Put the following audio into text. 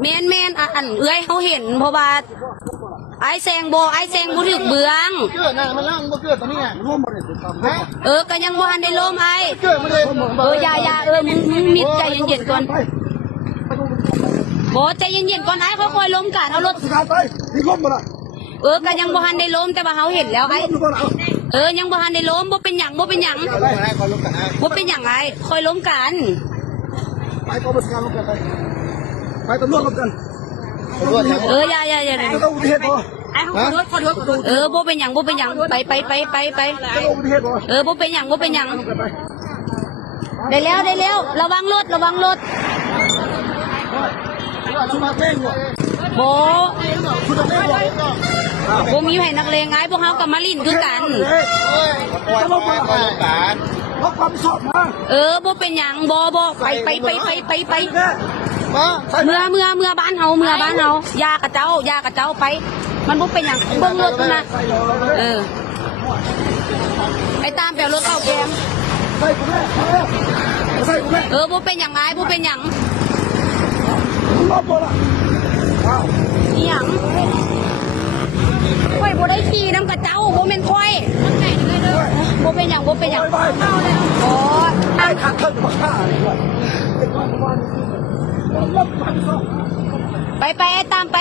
แมนอันเอ้ยเขาเห็นเพราะว่าไอ้แซงบ่ถึกเบืองเกิดน่ะมันล่างบ่เกิดตรงนี้ไงร่วมบ่ได้ก็ยังบ่ทันได้ล้มไอ้เกิดมันเลยอย่ามึงมิดใจเย็นๆก่อนบ่ใจเย็นๆก่อนไอ้ค่อยๆล้มกันเอารถไปนี่ล้มบ่ล่ะก็ยังบ่ทันได้ล้มแต่ว่าเขาเห็นแล้วไอ้ยังบ่ทันได้ล้มบ่เป็นหยังบ่เป็นหยังไอ้ค่อยล้มกันไปกองบัญชาการล้มกันไปตำรวจล้มกันอย่าต้องอุบัติเหตุบ่ไอ้ขอโทษบ่เป็นหยังไปบ่เป็นหยังได้แล้วระวังรถบ่มีไผนักเลงไอ้พวกเฮากับมาลินคือกันบ่เป็นหยังบ่ไปเมื่อบ้านเฮายากระเจ้าไปมันบ่เป็นหยังเบิ่งรถนะไปตามแปลรถเข้าแกงบ่เป็นหยังไอ้บ่เป็นหยังอีหยังค่อยบ่ได้ขี่น้ำกระเจ้าบ่แม่นค่อยบ่เป็นหยังโอ้ไอ้ขัดเถิดมาฆ่าไปตามไป